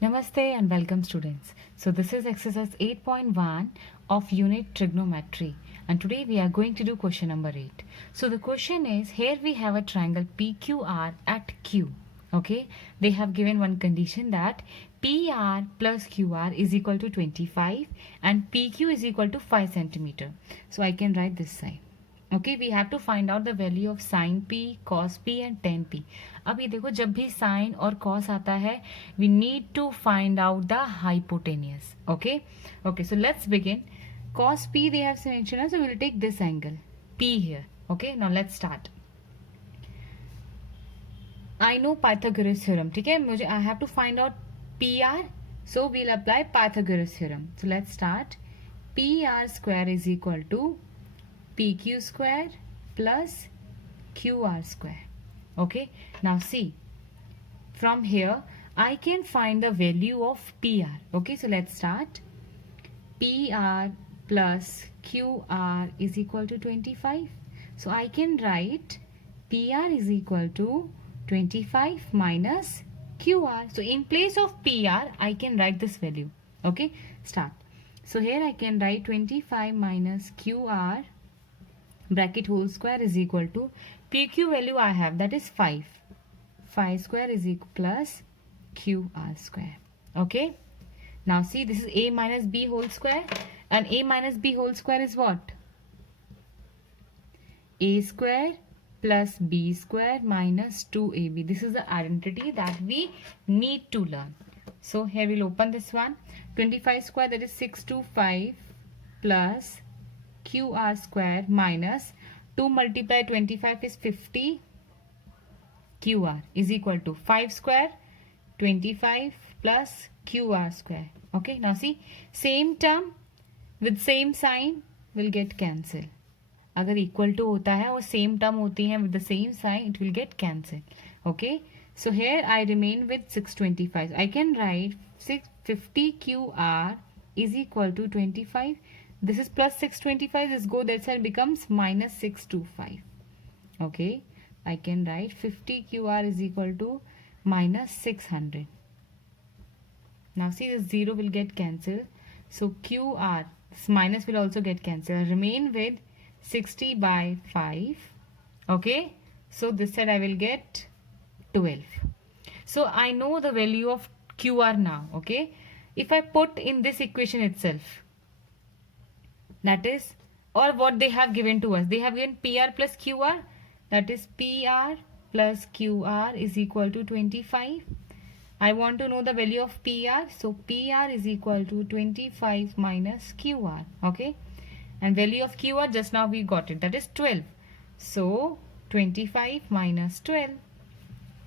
Namaste and welcome students. So this is exercise 8.1 of unit trigonometry and today we are going to do question number 8. So the question is, here we have a triangle PQR at Q. Okay, they have given one condition that PR plus QR is equal to 25 and PQ is equal to 5 centimeter. So I can write this side. Okay we have to find out the value of sine p cos p and tan p. अब ये देखो, जब भी sign और cos आता है we need to find out the hypotenuse. Okay okay so let's begin. Cos p they have mentioned, so we will take this angle p here. Okay now let's start. I know Pythagoras theorem. ठीक है, मुझे I have to find out p r, so we'll apply Pythagoras theorem. So let's start. P r square is equal to PQ square plus QR square. Okay, now see, from here I can find the value of PR. Okay, so let's start. PR plus QR is equal to 25. So I can write PR is equal to 25 minus QR. So in place of PR I can write this value. Okay, start. So here I can write 25 minus QR bracket whole square is equal to PQ value I have, that is 5. 5 square is equal plus QR square. Okay, now see, this is A minus B whole square and A minus B whole square is what? A square plus B square minus 2AB. This is the identity that we need to learn. So here we'll open this one. 25 square, that is 625 plus QR square minus 2 multiply 25 is 50 QR is equal to 5 square 25 plus QR square. Okay, now see, same term with same sign will get cancel. अगर equal to होता है और same term होती है with the same sign, it will get cancel. Okay, so here I remain with 625. I can write 650 QR is equal to 25. This is plus 625, this go that side becomes minus 625. Okay, I can write 50 QR is equal to minus 600. Now see, this 0 will get cancelled. So QR, this minus will also get cancelled. Remain with 60 by 5. Okay, so this side I will get 12. So I know the value of QR now. Okay, if I put in this equation itself, that is, or what they have given to us, they have given PR plus QR, that is PR plus QR is equal to 25. I want to know the value of PR, so PR is equal to 25 minus QR. Okay, and value of QR just now we got it, that is 12. So 25 minus 12,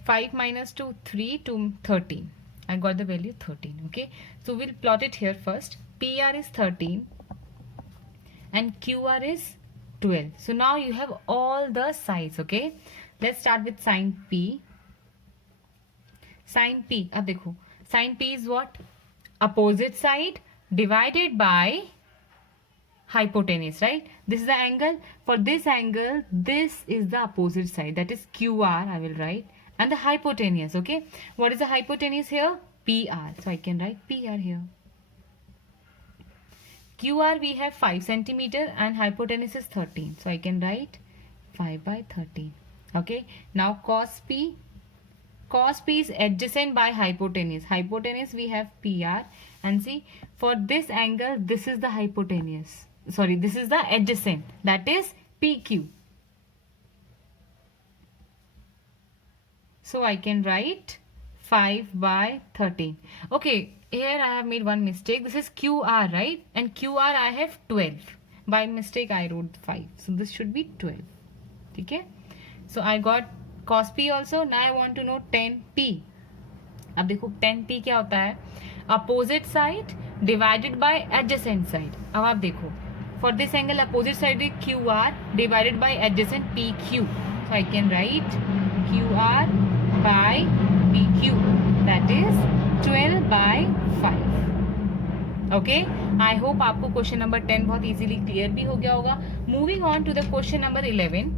5 minus 2, 3 to 13. I got the value 13. Okay, so we'll plot it here first. PR is 13 and QR is 12. So now you have all the sides. Okay, let's start with sine P. Sine P, अब देखो, sine P is what? Opposite side divided by hypotenuse, right? This is the angle. For this angle, this is the opposite side, that is QR I will write, and the hypotenuse. Okay, what is the hypotenuse here? PR. So I can write PR here. QR we have 5 centimeter and hypotenuse is 13. So I can write 5 by 13. Okay, now cos P. Cos P is adjacent by hypotenuse. Hypotenuse we have PR, and see, for this angle this is the hypotenuse. Sorry, this is the adjacent, that is PQ. So I can write 5 by 13. Okay, here I have made one mistake. This is QR, right? And QR I have 12. By mistake I wrote 5. So this should be 12. Okay? So I got cos P also. Now I want to know tan P. अब देखो tan P क्या होता है? Opposite side divided by adjacent side. अब आप देखो, for this angle opposite side is QR divided by adjacent PQ. So I can write QR by PQ, that is 12 by 5. Okay, I hope आपको question number 10 बहुत easily clear भी हो गया होगा. Moving on to the question number 11.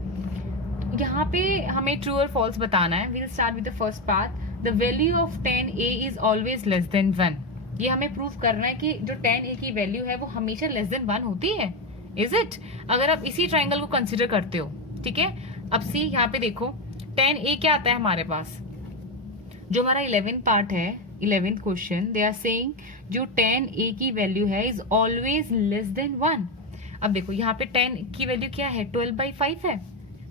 यहाँ पे हमें true और फॉल्स बताना है. We'll start with the first part. The value of tan a is always less than 1। ये हमें प्रूव करना है कि जो tan a की वैल्यू है वो हमेशा लेस देन 1 होती है। Is it? अगर आप इसी ट्राइंगल को कंसिडर करते हो, ठीक है। अब सी यहाँ पे देखो, tan a क्या आता है हमारे पास, जो हमारा 11 पार्ट है, 11th question, they are saying जो tan a की वैल्यू है इज ऑलवेज लेस देन 1। अब देखो यहाँ पे tan की वैल्यू क्या है, 12/5 है।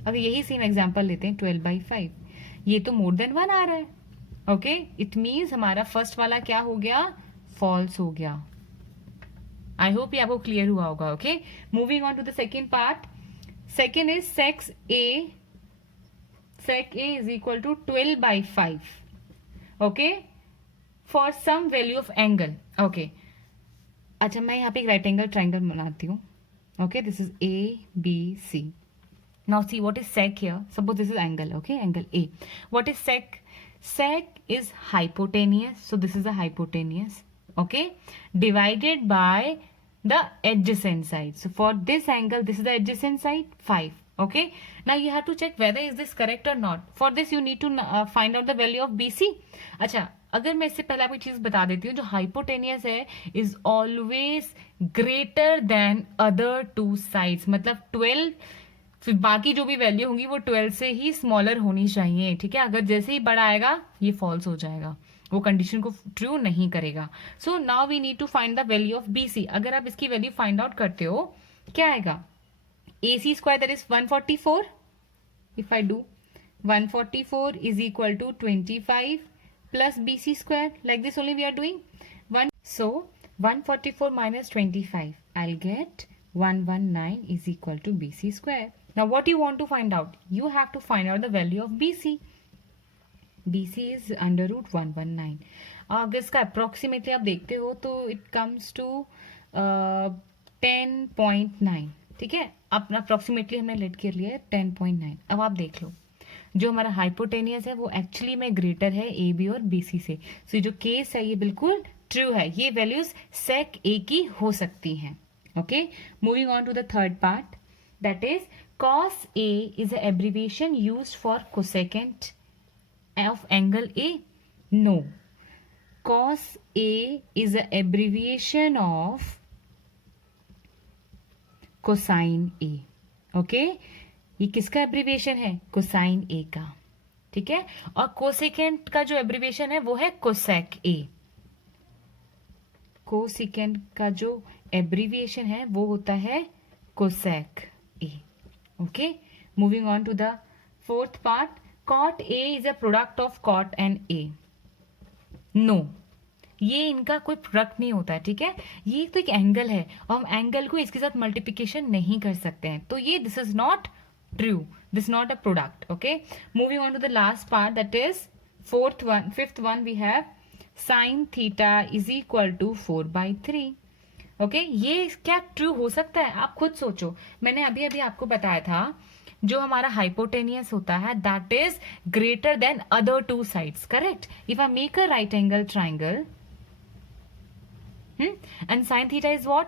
अगर यही सेम एग्जांपल लेते हैं, 12/5, ये तो मोर देन 1 आ रहा है। ओके, इट मीन्स हमारा फर्स्ट वाला क्या हो गया, फॉल्स हो गया। आई होप ये आपको क्लियर हुआ होगा। Okay, moving on to the second part. Second is sec a is equal to 12/5, okay, for some value of angle. Okay, अच्छा मैं यहाँ पे एक राइट एंगल ट्राइंगल बनाती हूँ। Okay, this is ABC। Now see what is sec here. Suppose this is angle, okay, angle A. What is sec? Sec is hypotenuse, so this is a hypotenuse, okay, divided by the adjacent side. So for this angle, this is the adjacent side, 5. Okay, now you have to check whether is this correct or not. For this you need to find out the value of BC. अच्छा, अगर मैं इससे पहले आपको चीज बता देती हूँ, जो हाइपोटेनियस है is always greater than other two sides, मतलब 12, फिर बाकी जो भी वैल्यू होंगी वो 12 से ही स्मॉलर होनी चाहिए, ठीक है। अगर जैसे ही बड़ा आएगा ये फॉल्स हो जाएगा, वो कंडीशन को ट्रू नहीं करेगा। So now we need to find the value of BC। अगर आप इसकी वैल्यू फाइंड आउट करते हो, क्या आएगा, AC square that is 144। If I do 144 is equal to 25 plus BC square, like this only we are doing 1। सो 144 minus 25, I'll get 119 is equal to BC square. Now what you want to find out? You have to find out the value of BC. BC is under root 119. अगर इसका approximately आप देखते हो तो it comes to 10.9, ठीक है। अपना approximately हमने लेट कर लिया है 10.9। अब आप देख लो, जो हमारा हाइपोटेनियस है वो एक्चुअली में ग्रेटर है AB और BC से। सो जो केस है ये बिल्कुल ट्रू है, ये वैल्यूज sec A की हो सकती हैं। Okay, moving on to the third part, that is cos A is an abbreviation used for cosecant of angle A. No, cos A is an abbreviation of cosine A. Okay, ये किसका abbreviation है, cosine A का, ठीक है। और cosecant का जो abbreviation है वो है cosec A। कोसिकेंट का जो एब्रीविएशन है वो होता है cosec a. Okay, moving on to the fourth part, cot a is a product of cot and a. No, ये इनका कोई प्रोडक्ट नहीं होता है, ठीक है। ये तो एक एंगल है और हम एंगल को इसके साथ मल्टीप्लिकेशन नहीं कर सकते हैं, तो ये this is not true, this not a product. Okay, moving on to the last part, that is fifth one we have sin theta is equal to 4/3। ओके, ये क्या ट्रू हो सकता है, आप खुद सोचो। मैंने अभी अभी आपको बताया था जो हमारा हाइपोटेनियस होता है that is greater than other two sides, correct. If I make a right angle triangle and sin theta is what,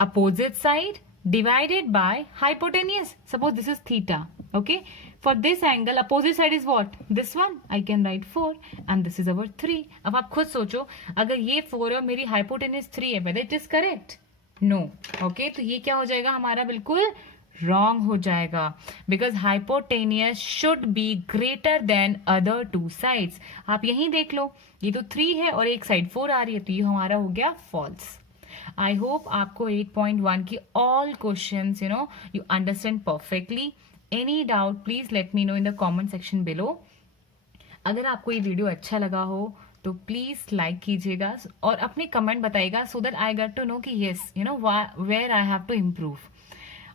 opposite side divided by hypotenuse. Suppose this is theta, okay, for this angle opposite side is what, this one, I can write 4 and this is our 3. अब आप खुद सोचो, अगर ये 4 है और मेरी hypotenuse 3 है, whether it is correct? No. okay, तो ये क्या हो जाएगा हमारा, बिल्कुल wrong हो जाएगा, because hypotenuse should be greater than other two sides. आप यहीं देख लो, ये तो 3 है और एक साइड 4 आ रही है, तो ये हमारा हो गया false. आई होप आपको 8.1 की all questions you understand perfectly. Any doubt please let me know in the comment section below. अगर आपको ये वीडियो अच्छा लगा हो तो प्लीज लाइक कीजिएगा और अपने कमेंट बताइएगा, so that I get to know कि yes where I have to improve.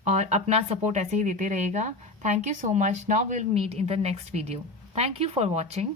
और अपना सपोर्ट ऐसे ही देते रहेगा। Thank you so much. Now will meet in the next video. Thank you for watching.